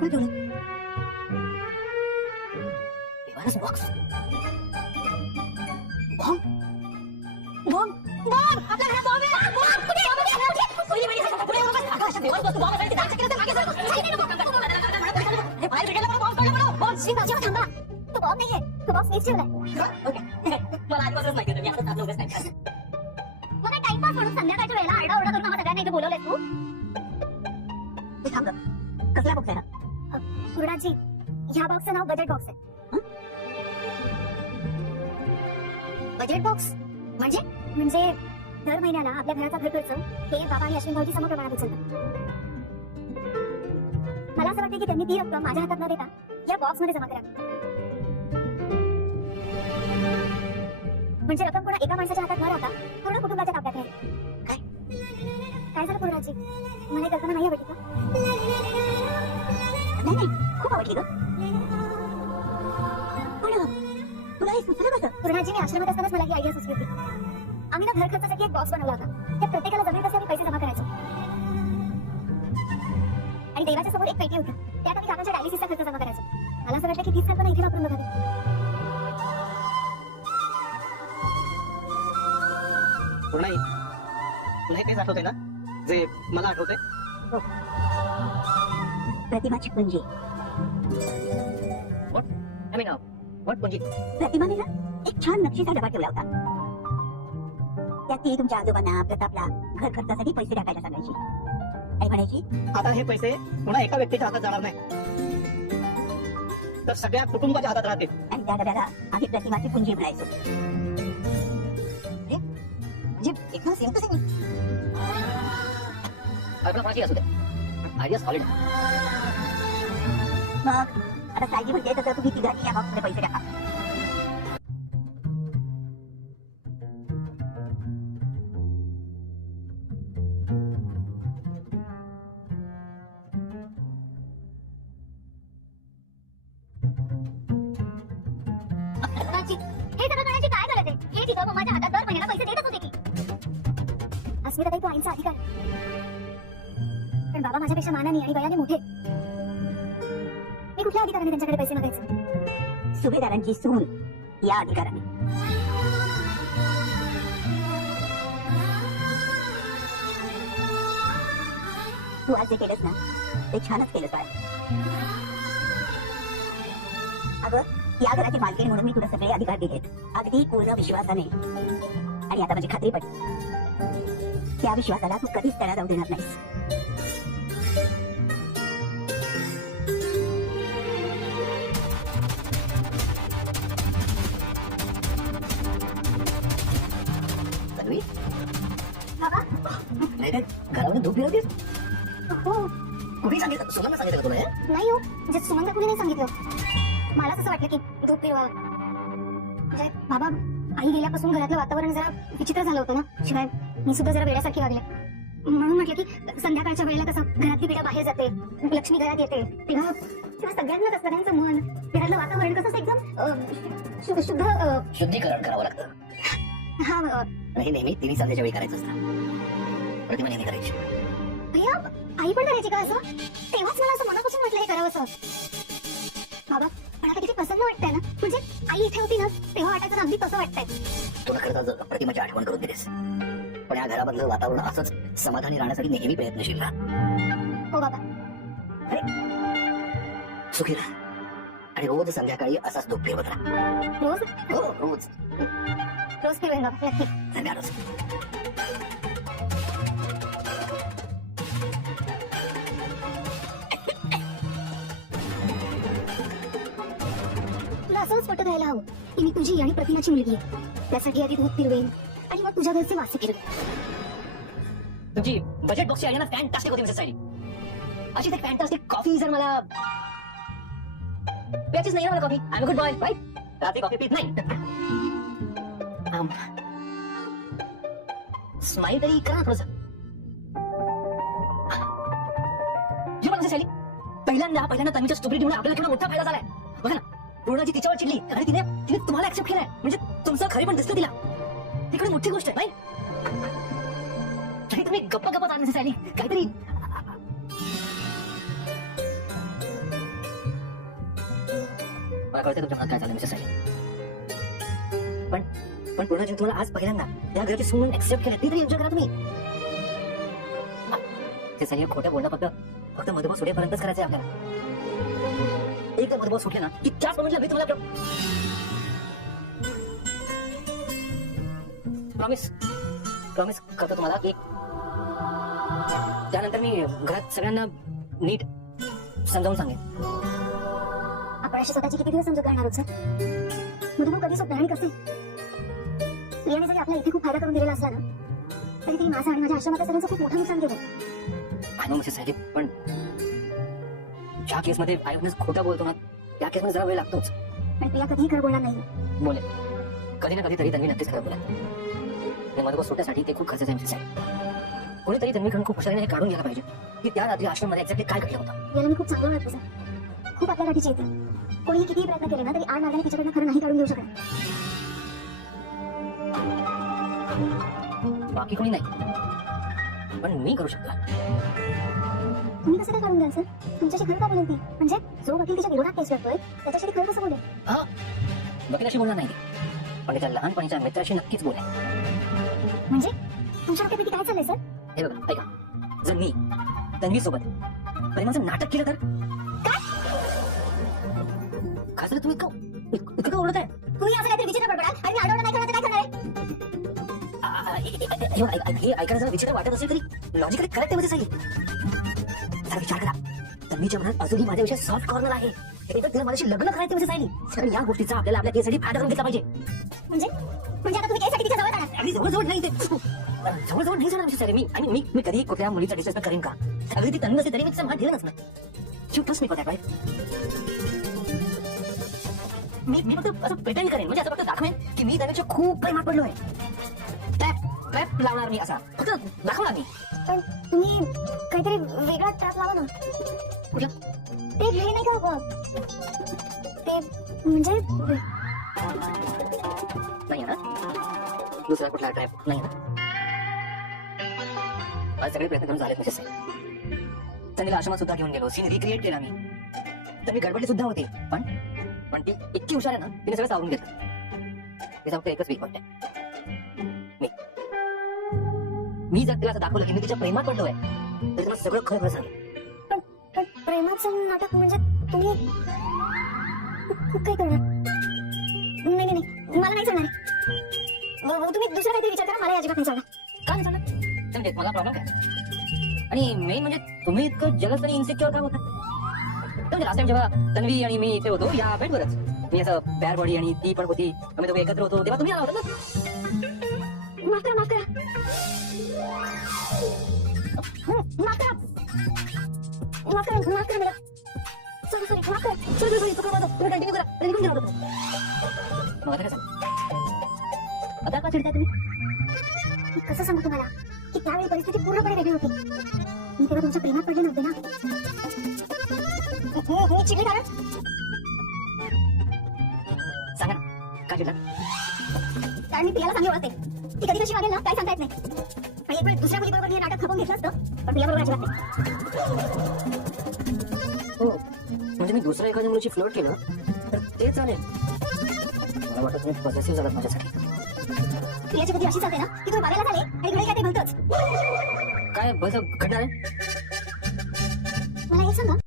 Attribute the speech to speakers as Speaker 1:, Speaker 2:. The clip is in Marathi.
Speaker 1: काय ठेवलं बॉक्स बॉम्ब बॉम्ब बॉम्ब आपल्या घरात बॉम्ब आहे बॉम्ब कुठे आहे? कुठे आहे? पहिली पहिली सांगा, पुढे येऊ नका. अगं, अशा देवाच वस्तू बॉम्ब आहे, ते दागच्या केलं तर मागे सरकव. सांगितलं ना बॉम्ब. बाहेर फेकायला मला बॉम्ब कळलं मला. बॉम्ब.
Speaker 2: श्री माझ्यावर थांबा तो बॉम्ब नाहीये तो बॉक्स मीच ठेवलाय
Speaker 1: ओके. मला आधीपासूनच माहिती होतं, मी असं आपलं उगाच नाही करत.
Speaker 2: मग काय टाइमपास म्हणून संध्याकाळच्या वेळेला आरडा ओरडा करून आम्हा सगळ्यांना इथे बोलवलंय तू
Speaker 1: थांब. कसला हा?
Speaker 2: गुरुराजी ह्या बॉक्सचं नाव बजेट बॉक्स आहे.
Speaker 1: बजेट बॉक्स म्हणजे?
Speaker 2: म्हणजे दर महिन्याला आपल्या घराचा घर खर्च हे बाबा आणि अश्विन भाऊजी समप्रमाणात उचलतात. मला असं वाटतं की त्यांनी ती रक्कम माझ्या हातात न देता या बॉक्समध्ये जमा करा म्हणजे रक्कम पुन्हा एका माणसाच्या हातात न राहता पूर्ण कुटुंबाच्या ताब्यात राहील.
Speaker 1: काय?
Speaker 2: काय झालं पूर्णाची मला कल्पना नाही आवडली का?
Speaker 1: ग पण तुला हे सुचलं कसं
Speaker 2: गुरुराजी मी आश्रमात असतानाच मला ही आयडिया सुचली होती आम्ही ना घर खर्चासाठी एक बॉक्स बनवला होता त्या प्रत्येकाला आम्ही पैसे जमा करायचो आणि देवाच्या समोर एक पेटी होती त्यात आम्ही काकाच्या डायलिसिसचा खर्च जमा करायचो मला असं वाटतं की तीच कल्पना इथे वापरून बघावी
Speaker 3: नाही तुला हे तेच आठवतंय ना जे मला आठवतंय
Speaker 1: प्रतिमाची पुंजी प्रतिमाने ना एक छान नक्षीचा डबा ठेवला होता त्यात ती तुमच्या आजोबांना प्रतापला घर खर्चासाठी पैसे टाकायला सांगायची आणि म्हणायची
Speaker 3: आता हे पैसे पुन्हा एका व्यक्तीच्या हातात जाणार नाही तर सगळ्या कुटुंबाच्या हातात राहतील
Speaker 1: आणि त्या डब्याला आम्ही प्रतिमाची पुंजी म्हणायचो म्हणजे एकदम सेम
Speaker 3: असू दे आयडिया सॉलिड
Speaker 1: मग आता सायली म्हणजे तसं तुम्ही तिघांनी या बॉक्समध्ये पैसे टाका.
Speaker 2: हे सगळं करण्याची काय गरज आहे? हे ठीक माझ्या हातात दर महिन्याला पैसे देतच होते की. अस्मिता ताई तो आईचा अधिकार. आहे. पण बाबा माझ्यापेक्षा मानाने आणि वयाने मोठे. हे कुठल्या अधिकाराने त्यांच्याकडे पैसे मागायचे?
Speaker 1: सुभेदारांची सून या अधिकाराने तू आज जे केलंस ना ते छानच केलंस बाळा. अगं या घराची मालकीण म्हणून मी तुला सगळे अधिकार दिलेत. अगदी पूर्ण विश्वासाने. आणि आता माझी खात्री पडली त्या विश्वासाला तू कधीच तडा जाऊ देणार नाहीस.
Speaker 3: काय घरामध्ये धूप फिरवतेस
Speaker 2: हो.
Speaker 3: कुठे सांगितलं सुमनला सांगितलं का तुला हे?
Speaker 2: नाही हो म्हणजे सुमंत कुणी नाही सांगितलं? मला असं वाटलं की म्हणजे बाबा आई गेल्यापासून घरातलं वातावरण जरा विचित्र झालं होतं ना शिवाय मी सुद्धा जरा वेळासारखी वागले. म्हणून म्हटलं की संध्याकाळच्या वेळेला कसं घरातली पिढा बाहेर जाते लक्ष्मी घरात येते. तेव्हा तेव्हा सगळ्यांनाच सगळ्यांचं मन. घरातलं वातावरण कसं असं एकदम अं, शुद्ध शुद्ध अं,
Speaker 3: शुद्धीकरण करावं लागतं.
Speaker 2: हा अं,
Speaker 3: आणि हे नेहमी तिन्ही संध्याच्या वेळी करायचं असतं. प्रतिमा नेहमी करायची
Speaker 2: भैया आई पण करायची का असं? तेव्हाच मला असं मनापासून वाटलं हे करावं असं. बाबा पण आता किती प्रसन्न वाटतंय ना. म्हणजे आई इथे होती ना तेव्हा वाटायचं अगदी तसं वाटतंय.
Speaker 3: तुला खरं तर प्रतिमाची आठवण करून दिलीस. पण या घरामधलं वातावरण असंच समाधानी राहण्यासाठी नेहमी प्रयत्नशील राहा.
Speaker 2: हो बाबा.
Speaker 3: सुखी राहा. आणि रोज संध्याकाळी असाच धूप फिरवत राहा.
Speaker 2: रोज?
Speaker 3: हो रोज.
Speaker 2: रोज फिरवेन बाबा नक्की.
Speaker 3: धन्यवाद.
Speaker 2: असंच पटत राहायला हवं. की मी तुझी आणि प्रतिमाची मुलगी आहे. त्यासाठी आधी दूध फिरवेन आणि मग तुझ्या घरचे वासे फिरवेन
Speaker 1: तुमची बजेट बॉक्सची आयडिया ना फॅन्टास्टिक होती मिसेस सायली. अशी एक फॅन्टास्टिक कॉफी जर मला प्यायचीच नाही ना मला coffee I am good boy right रात्री कॉफी पीत नाही. Um, स्माईल तरी करा थोडस. जी मिसेस सायली. पहिल्यांदा पहिल्यांदा तमीच्या स्टुबिलिटीमुळे आपल्याला केवढा मोठा फायदा झालाय. बघा ना. पूर्ण जी तिच्यावर चिडली. आणि तिने तिने तुम्हाला ऍक्सेप्ट केलाय. म्हणजे तुमचं खरी पण दिसतं तिला. तिकडे मोठी गोष्ट आहे नाही तुम्ही गप्पा गप्पा चालण्याची सायली काहीतरी
Speaker 3: मला कळतं तुमच्या मनात काय झालं मिसेस सायली पण पण पूर्णजी तुम्हाला आज पहिल्यांदा या घराची सून ऍक्सेप्ट केलं ती तरी एन्जॉय करा तुम्ही. ते साई खोटं बोलणं फक्त फक्त मधुभाव सुडेपर्यंतच करायचंय आपल्याला. एकदा मधुभाव सुटले ना की त्याच मोमेंटला मी तुम्हाला प्रॉमिस प्रॉमिस करतो तुम्हाला की त्यानंतर मी घरात सगळ्यांना नीट समजावून सांगेन.
Speaker 2: आपण अशी स्वतःची किती दिवस समजूत घालणार आहोत सर मधुभाऊ कधी स्वप्न आणि कसे? प्रियाने जरी आपला इथे खूप फायदा करून दिलेला असला ना तरी तिने माझा आणि माझ्या आश्रमाच्या सर्वांचं खूप मोठं नुकसान केलं
Speaker 3: साहेब पण ज्या केसमध्ये आयोगनेच खोटं बोलतो ना त्या केसमध्ये जरा वेळ लागतोच.
Speaker 2: पण प्रिया कधीही खरं बोलणार नाही.
Speaker 3: बोले. कधी ना कधीतरी त्यांनी नक्कीच खरं बोला आणि मधुभाव सुटण्यासाठी ते खूप खर्चाचे साहेब कोणीतरी त्यांनी खूप हुशारीने हे काढून घ्यायला पाहिजे की त्या रात्री आश्रममध्ये एक्झॅक्टली काय घडलं होतं.
Speaker 2: याला मी खूप चांगलं सर खूप आपल्या गाठीची येते कोणीही कितीही प्रयत्न केले ना तरी आड मार्गाने तिच्याकडनं खरं नाही काढून देऊ शकत.
Speaker 3: बाकी कोणी नाही. पण मी करू शकतो
Speaker 2: तुम्ही कसं काय काढून सर? तुमच्याशी खरं का बोलेल ती? म्हणजे जो वकील तिच्या विरोधात केस करतोय त्याच्याशी ती खरं कसं बोलेल?
Speaker 3: वकिलाशी बोलणार नाही पण त्याच्या लहानपणीच्या मित्राशी नक्कीच बोले
Speaker 2: म्हणजे? तुमच्या डोक्यापैकी काय चाललंय सर?
Speaker 3: हे बघा ऐका. जर मी तन्वी सोबत प्रेमाचं नाटक केलं तर? काय? झालं तुम्ही इतकं इतकं ओरडत आहे.
Speaker 2: तुम्ही असं काहीतरी विचित्र बडबडाल आणि मी आठवडा नाही
Speaker 3: हे- हे- ऐकायला जरा विचित्र वाटत असेल तरी लॉजिकली करेक्ट आहे मध्ये जरा विचार करा तन्वीच्या मनात अजूनही माझ्याविषयी सॉफ्ट कॉर्नर आहे एकदा तिला माझ्याशी लग्न करायचं म्हणजे सायली कारण या गोष्टीचा आपल्याला आपल्या केसाठी फायदा करून घेतला पाहिजे
Speaker 2: म्हणजे म्हणजे आता तुम्ही केससाठी तिच्या जवळ जाणार
Speaker 3: अगदी जवळ जवळ नाही ते जवळ जवळ नाही जाणार मी आणि मी मी कधी कुठल्या मुलीचा डिस्रेस्पेक्ट करेन का अगदी ती तन्वी तरी मी तिचा ना शिव ट्रस्ट मी पत्या मी मी फक्त असं करेन. म्हणजे असं फक्त दाखवेन की मी त्यापेक्षा खूप भाई माग पडलो आहे ट्रॅप लावणार मी असा. फक्त दाखवणार मी.
Speaker 2: पण तुम्ही काहीतरी वेगळा त्रास लावा ना.
Speaker 3: कुठला?
Speaker 2: ते हे नाही का ते म्हणजे
Speaker 3: नाही ना दुसरा कुठला ट्रॅप नाही ना आज सगळे प्रयत्न करून झालेत म्हणजे त्यांनी आश्रमात सुद्धा घेऊन गेलो. सीन रिक्रिएट केला मी. तर मी गडबडली सुद्धा होते. पण पण ती इतकी हुशार आहे ना तिने सगळं सावरून घेतलं. तिचा फक्त एकच वीक वाटतंय मी. मी जर तिला असं दाखवलं की मी तिच्या प्रेमात पडलोय तर तिला सगळं खरं खरं सांगेल
Speaker 2: पण प्रेमाचं नाटक म्हणजे तुम्ही काही करणार. नाही नाही नाही. मला नाही व तुम्ही दुसरा काहीतरी विचार करा मला अजिबात नाही चालणार.
Speaker 3: का नाही चालत म्हणजे मला प्रॉब्लेम काय? आणि मेन म्हणजे तुम्ही इतकं जलस आणि इन्सिक्युअर का होता? म्हणजे लास्ट टाइम जेव्हा तन्वी आणि मी इथे होतो या बेडवरच मी असं बॅर बॉडी आणि ती पण होती आम्ही दोघे एकत्र होतो तेव्हा तुम्ही आला होता ना?
Speaker 2: माफ करा माफ करा. करा करा
Speaker 3: का तुम्ही
Speaker 2: कसं सांगू तुम्हाला की त्यावेळी परिस्थिती पूर्णपणे वेगळी होती मी तेव्हा तुमच्या प्रेमात पडले नव्हते ना हो हो कारण
Speaker 3: सांगा ना का चिडला
Speaker 2: कारण मी चांगली ओळखते कधी कशी वागेल ना काही सांगता येत नाही. पण एक वेळ दुसऱ्या मुलीबरोबर हे नाटक खपून घेतलं असतं पण प्रियाबरोबर अजिबात नाही.
Speaker 3: हो. म्हणजे मी दुसऱ्या एखाद्या मुलीची फ्लोट केलं तर ते चालेल. मला वाटतं तुम्ही पॉझिटिव्ह झालात माझ्यासाठी.
Speaker 2: प्रियाची कधी अशी चालते ना की तुम्ही बघायला झाले आणि घरी काय ते भलतंच
Speaker 3: काय बस घडणार आहे?
Speaker 2: मला हे सांगा